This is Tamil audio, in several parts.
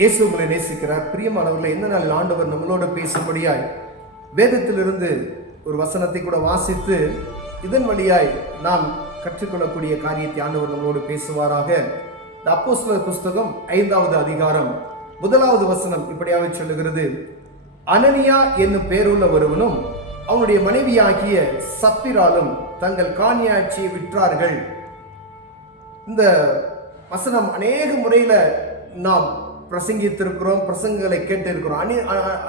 இயேசு உங்களை நேசிக்கிறார். பிரியமானவர்களை, இந்த நாள் ஆண்டவர் நம்மளோட பேசும்படியாய் வேதத்திலிருந்து ஒரு வசனத்தை கூட வாசித்து இதன் வழியாய் நாம் கற்றுக்கொள்ளக்கூடிய காரியத்தை ஆண்டவர் நம்மளோடு பேசுவாராக. இந்த அப்போஸ்தலர் புஸ்தகம் 5வது அதிகாரம் 1வது வசனம் இப்படியாக சொல்லுகிறது. அனனியா என்னும் பேருள்ள ஒருவனும் அவனுடைய மனைவியாகிய சப்பிராலும் தங்கள் காணியாட்சியை விற்றார்கள். இந்த வசனம் அநேக முறையில நாம் பிரசங்கித்திருக்கிறோம், பிரசங்களை கேட்டிருக்கிறோம்.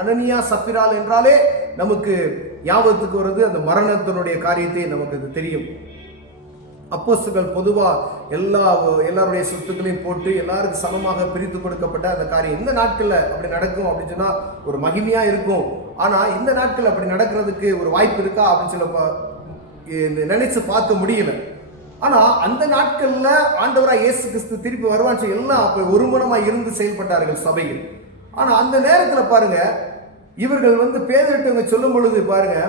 அனனியா சப்பிரால் என்றாலே நமக்கு ஞாபகத்துக்கு வருது அந்த மரணத்தினுடைய காரியத்தை நமக்கு தெரியும். அப்போஸ்தலர்கள் பொதுவா எல்லாருடைய சொத்துக்களையும் போட்டு எல்லாருக்கும் சமமாக பிரித்து கொடுக்கப்பட்ட அந்த காரியம் இந்த நாட்கள்ல அப்படி நடக்கும் அப்படின்னு சொன்னா ஒரு மகிமையா இருக்கும். ஆனா இந்த நாட்கள் அப்படி நடக்கிறதுக்கு ஒரு வாய்ப்பு இருக்கா அப்படின்னு சொல்ல நினைச்சு பார்க்க முடியல. ஆனா அந்த நாட்கள்ல ஆண்டவராய் இயேசு கிறிஸ்து திருப்பி வருவான்னு சொல்லி எல்லாம் அப்ப ஒருமனமா இருந்து செயல்பட்டார்கள் சபையில். ஆனா அந்த நேரத்துல பாருங்க, இவர்கள் பேதர்கிட்ட சொல்லும் பொழுது பாருங்க,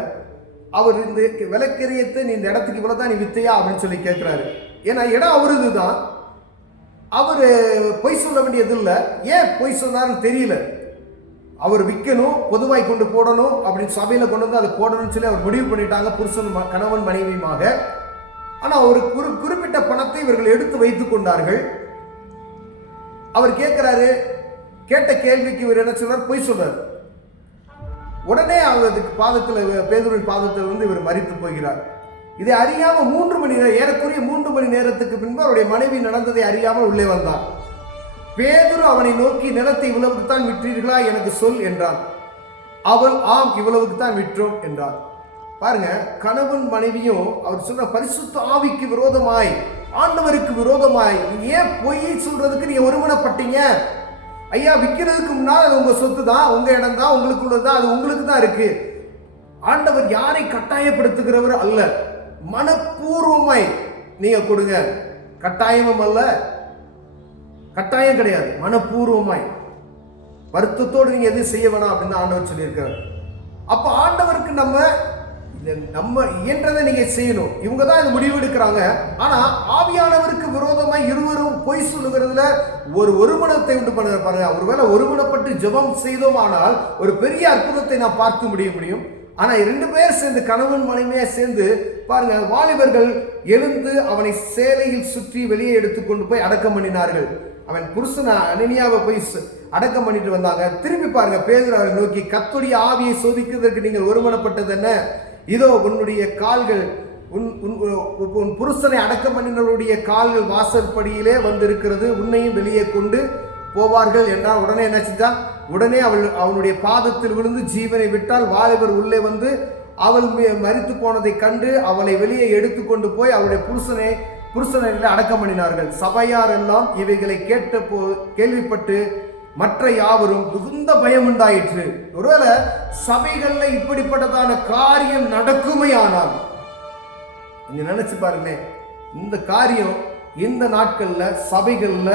அவர் இந்த விலைக்கரியத்தை நீ இந்த இடத்துக்கு இவ்வளவுதான் நீ வித்தையா அப்படின்னு சொல்லி கேட்கிறாரு. ஏன்னா இடம் அவருது தான், அவரு பொய் சொல்ல வேண்டியது இல்லை. ஏன் பொய் சொன்னாருன்னு தெரியல. அவர் விற்கணும், பொதுவாய் கொண்டு போடணும் அப்படின்னு சபையில கொண்டு வந்து அதை போடணும்னு சொல்லி அவர் முடிவு பண்ணிட்டாங்க, புருஷன் கணவன் மனைவியுமாக. ஆனா ஒரு குறிப்பிட்ட பணத்தை இவர்கள் எடுத்து வைத்துக் கொண்டார்கள். அவர் கேட்கிறாரு, கேட்ட கேள்விக்கு இவர் என்ன சொல்றார்? பொய் சொல்றார். உடனே அவருக்கு பேதுருவின் பாதத்தில் இவர் மரித்து போகிறார். இதை அறியாம 3 மணி நேரம், ஏறக்குறைய 3 மணி நேரத்துக்கு பின்பு அவருடைய மனைவி நடந்ததை அறியாமல் உள்ளே வந்தார். பேதுரு அவனை நோக்கி, நிலத்தை இவ்வளவுக்கு தான் விற்றீர்களா, எனக்கு சொல் என்றான். அவள், ஆம், இவ்வளவுக்கு தான் விற்றோம் என்றார். பாருங்க, கணவன் மனைவியும் அவர் சொன்ன பரிசுத்த ஆவிக்கு விரோதமாய், ஆண்டவருக்கு விரோதமாய் ஏன் பொய் சொல்றதுக்கு நீங்க ஒருமனப்பட்டீங்க? ஐயா, விற்கிறதுக்கு முன்னால் அது உங்க சொத்து தான், உங்க இடம் தான், உங்களுக்குள்ளதான், அது உங்களுக்கு தான் இருக்கு. ஆண்டவர் யாரை கட்டாயப்படுத்துகிறவர் அல்ல. மனப்பூர்வமாய் நீங்க கொடுங்க, கட்டாயமும் அல்ல, கட்டாயம் கிடையாது. மனப்பூர்வமாய் வருத்தத்தோடு நீங்க எது செய்ய வேணாம் அப்படின்னு ஆண்டவர் சொல்லியிருக்கிறார். அப்ப ஆண்டவருக்கு நம்ம இயன்றதை நீங்க செய்யணும். இவங்க தான் இது முடிவு எடுக்கிறாங்க. ஆனா ஆவியானவருக்கு விரோதமாய் இருவரும் பொய் சொல்லுகிறதுல ஒருமனத்தை உண்டு பண்ண பாருங்க. ஒருவேளை ஒருமனப்பட்டு ஜெபம் செய்தோமானால் ஒரு பெரிய அற்புதத்தை நான் பார்த்து முடியும். ஆனா 2 பேர் சேர்ந்து, கணவன் மனைவியா சேர்ந்து பாருங்க, வாலிபர்கள் எழுந்து அவனை சேலையில் சுற்றி வெளியே எடுத்துக்கொண்டு போய் அடக்கம் பண்ணினார்கள். அவன் புருஷனை அனனியாவை போய் அடக்கம் பண்ணிட்டு வந்தாங்க. திரும்பி பாருங்க, பேதுரு அவரை நோக்கி, கர்த்தருடைய ஆவியை சோதிக்கிறதுக்கு நீங்கள் ஒருமனப்பட்டது என்ன? இதோ உன்னுடைய கால்கள், உன் புருஷனை அடக்கம் பண்ணினவருடைய கால்கள் வாசற்படியிலே வந்திருக்கிறது, உன்னையும் வெளியே கொண்டு போவார்கள் என்றால். உடனே என்ன செஞ்சா? உடனே அவனுடைய பாதத்தில் விழுந்து ஜீவனை விட்டால். வாலிபர் உள்ளே வந்து அவள் மரித்து போனதை கண்டு அவளை வெளியே எடுத்துக்கொண்டு போய் அவளுடைய புருஷனை அடக்கம் பண்ணினார்கள். சபையார் எல்லாம் இவைகளை கேள்விப்பட்டு மற்ற யாவரும் மிகுந்த பயம் உண்டாயிற்று. ஒருவேளை சபைகள்ல இப்படிப்பட்டதான காரியம் நடக்குமே ஆனால் நீங்க நினைச்சு பாருங்க, இந்த காரியம் இந்த நாட்கள்ல சபைகள்ல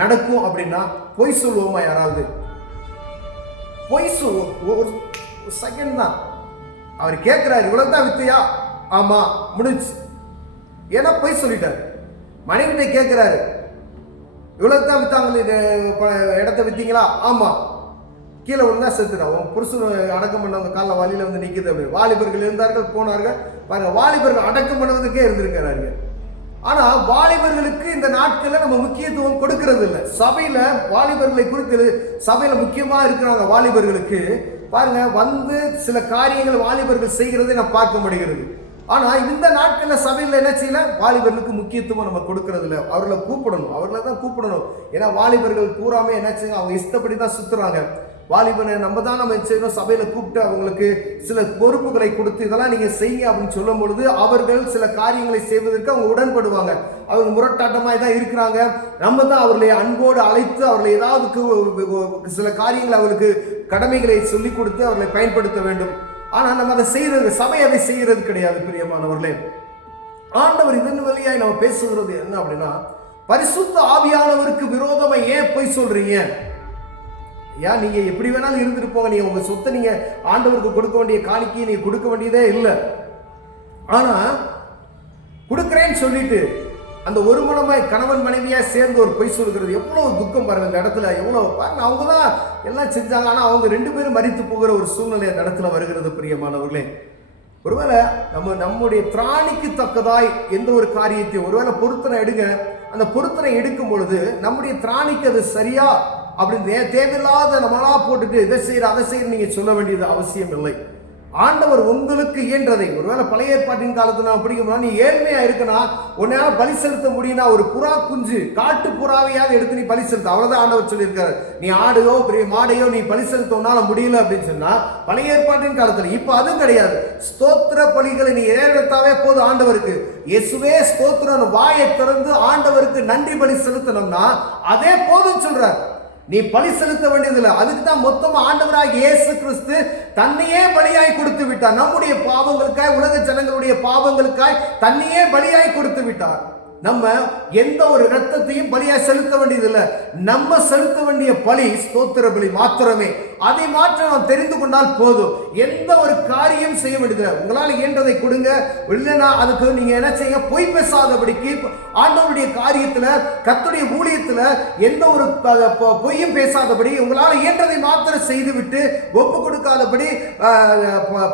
நடக்கும் அப்படின்னா பொய் சொல்லுவோமா? யாராவது பொய் சொல்லுவோம்? ஒரு செகண்ட் தான். அவர் கேட்கிறாரு, இவ்வளவுதான் வித்தையா? ஆமா, முடிஞ்சு. ஏன்னா பொய் சொல்லிட்டாரு. மனைவிட்ட கேட்கிறாரு, இவ்வளவுதான் வித்தாங்க, இடத்த வித்தீங்களா? ஆமா. கீழே ஒழுங்கா செத்துட்டா, உன் புருஷன் அடக்கம் பண்ணவங்க கால வழியில நிக்குது அப்படின்னு. வாலிபர்கள் இருந்தார்கள், போனார்கள். பாருங்க, வாலிபர்கள் அடக்கம் பண்ணுவதற்கே இருந்திருக்கிறாரு. ஆனா வாலிபர்களுக்கு இந்த நாட்கள்ல நம்ம முக்கியத்துவம் கொடுக்கறது இல்லை. சபையில வாலிபர்களை குறித்து சபையில முக்கியமா இருக்கிறாங்க. வாலிபர்களுக்கு பாருங்க சில காரியங்கள் வாலிபர்கள் செய்கிறதை நான் பார்க்க முடிகிறது. ஆனா இந்த நாட்கள்ல சபையில என்ன செய்யல? வாலிபர்களுக்கு முக்கியத்துவம் நம்ம கொடுக்கறது இல்லை. அவர்களை தான் கூப்பிடணும். ஏன்னா வாலிபர்கள் பூராமே என்ன செய்யுங்க, அவங்க இஷ்டப்படி தான் சுத்துறாங்க. வாலிபனை நம்ம செய்யணும். சபையில கூப்பிட்டு அவங்களுக்கு சில பொறுப்புகளை கொடுத்து இதெல்லாம் நீங்க செய்யுங்க அப்படின்னு சொல்லும் பொழுது அவர்கள் சில காரியங்களை செய்வதற்கு அவங்க உடன்படுவாங்க. அவங்க முரட்டாட்டமாய் தான் இருக்கிறாங்க. நம்ம தான் அவர்களை அன்போடு அழைத்து அவர்களை ஏதாவது சில காரியங்களை அவர்களுக்கு கடமைகளை சொல்லிக் கொடுத்து அவர்களை பயன்படுத்த வேண்டும். ஆனா நம்ம அதை செய்யறது, சபை அதை செய்யறது கிடையாது. பிரியமானவர்களே, ஆண்டவர் இதன் வழியாய் நம்ம பேசுகிறது என்ன அப்படின்னா, பரிசுத்த ஆவியானவருக்கு விரோதமா ஏன் பொய் சொல்றீங்க? ஏன் நீங்க எப்படி வேணாலும் இருந்துட்டு போங்க, நீங்க உங்க சொத்தை நீங்க ஆண்டவருக்கு கொடுக்க வேண்டிய காணிக்கையை நீங்க கொடுக்க வேண்டியதே இல்லை. ஆனா கொடுக்கிறேன்னு சொல்லிட்டு அந்த ஒரு மனமாய் கணவன் மனைவியா சேர்ந்து ஒரு பொய் சொல்கிறது எவ்வளவு துக்கம் பாருங்க. இந்த இடத்துல எவ்வளவு பாருங்க, அவங்க தான் எல்லாம் செஞ்சாங்க, ஆனா அவங்க 2 பேரும் மரித்து போகிற ஒரு சூழ்நிலை அந்த இடத்துல வருகிறது. பிரியமானவர்களே, ஒருவேளை நம்முடைய திராணிக்கு தக்கதாய் எந்த ஒரு காரியத்தையும் ஒருவேளை பொருத்தனை எடுங்க, அந்த பொருத்தனை எடுக்கும் பொழுது நம்முடைய திராணிக்கு அது சரியா அப்படின்னு தேவையில்லாத நம்மளா போட்டுட்டு இதை செய்யற அதை செய்ய நீங்க சொல்ல வேண்டியது அவசியம் இல்லை. ஆண்டவர் உங்களுக்கு இயன்றதை, ஒருவேளை பழைய ஏற்பாட்டின் காலத்துல நான் பிடிக்கும்னா, நீ ஏழ்மையா இருக்குன்னா உன்னால பலி செலுத்த முடியும்னா ஒரு புறா குஞ்சு, காட்டு புறாவையாவது எடுத்து நீ பலி செலுத்த, அவ்வளவுதான் ஆண்டவர் சொல்லியிருக்காரு. நீ ஆடையோ பெரிய மாடையோ நீ பலி செலுத்த உன்னால முடியல அப்படின்னு சொன்னா பழைய ஏற்பாட்டின் காலத்துல. இப்ப அதுவும் கிடையாது. ஸ்தோத்திர பலிகளை நீ ஏறத்தாவே போதும் ஆண்டவருக்கு. இயேசுவே ஸ்தோத்திரம் வாயை திறந்து ஆண்டவருக்கு நன்றி பலி செலுத்தணும்னா அதே போதும் சொல்றார். நீ பலி செலுத்த வேண்டியதில்லை. அதுக்கு தான் மொத்தமா ஆண்டவராகிய இயேசு கிறிஸ்து தன்னையே பலியாய் கொடுத்து விட்டார். நம்முடைய பாவங்களுக்காய், உலக ஜனங்களுடைய பாவங்களுக்காய் தன்னையே பலியாய் கொடுத்து விட்டார். நம்ம எந்த ஒரு இரத்தத்தையும் பலியாய் செலுத்த வேண்டியதில்லை. நம்ம செலுத்த வேண்டிய பலி ஸ்தோத்திர பலி மாத்திரமே. அதை மாற்ற நாம் தெரிந்து கொண்டால் போதும். எந்த ஒரு காரியம் செய்ய வேண்டியதில்லை. உங்களால் இயன்றதை கொடுங்க, இல்லைன்னா அதுக்கு நீங்க என்ன செய்ய, பொய் பேசாதபடிக்கு ஆண்டவருடைய காரியத்துல, கர்த்தருடைய ஊழியத்துல எந்த ஒரு பொய்யும் பேசாதபடி, உங்களால் இயன்றதை மாத்திரம் செய்துவிட்டு ஒப்பு கொடுக்காதபடி,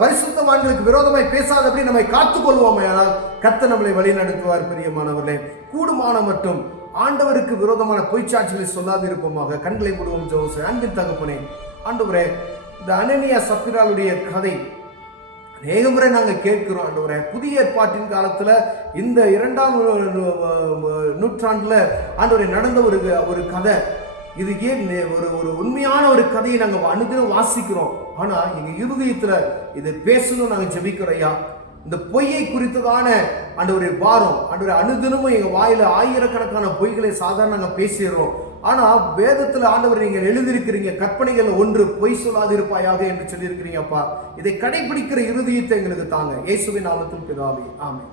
பரிசுத்தவான்களுக்கு விரோதமாய் பேசாதபடி நம்மை காத்துக் கொள்வோமே, ஆனால் கர்த்தர் நம்மளை வழி நடத்துவார். பிரியமானவர்களே, கூடுமான மட்டும் ஆண்டவருக்கு விரோதமான பொய்ச்சாட்சிகளை சொல்லாது இருப்போமாக. கண்களை மூடுவோம். ஜெபம். அன்பின் தகப்பனே, ஆண்டவரே, இந்த அனனியா சப்பிராளுடைய கதை அநேக முறை நாங்கள் கேட்கிறோம். ஆண்டவரே, புதிய ஏற்பாட்டின் காலத்துல இந்த 2ஆம் நூற்றாண்டுல ஆண்டவரே நடந்த ஒரு கதை. இது ஏன் ஒரு உண்மையான ஒரு கதையை நாங்கள் அனுதினம் வாசிக்கிறோம். ஆனா எங்க இருதயத்துல இது பேசணும் நாங்கள் ஜெபிக்கிறோம். ஐயா, இந்த பொய்யை குறித்ததான ஆண்டவரே பாரம், ஆண்டவரே, அனுதினமும் எங்க வாயில ஆயிரக்கணக்கான பொய்களை சாதாரண நாங்கள் பேசிடுறோம். ஆனா வேதத்துல ஆண்டவர் நீங்க எழுதியிருக்கிறீங்க, கற்பனைகள் 1 பொய் சொல்லாதிருப்பாயாக என்று சொல்லியிருக்கிறீங்க. அப்பா, இதை கடைபிடிக்கிற இருதயத்தை எங்களுக்கு தாங்க. இயேசுவின் நாமத்தில் பிதாவே, ஆமென்.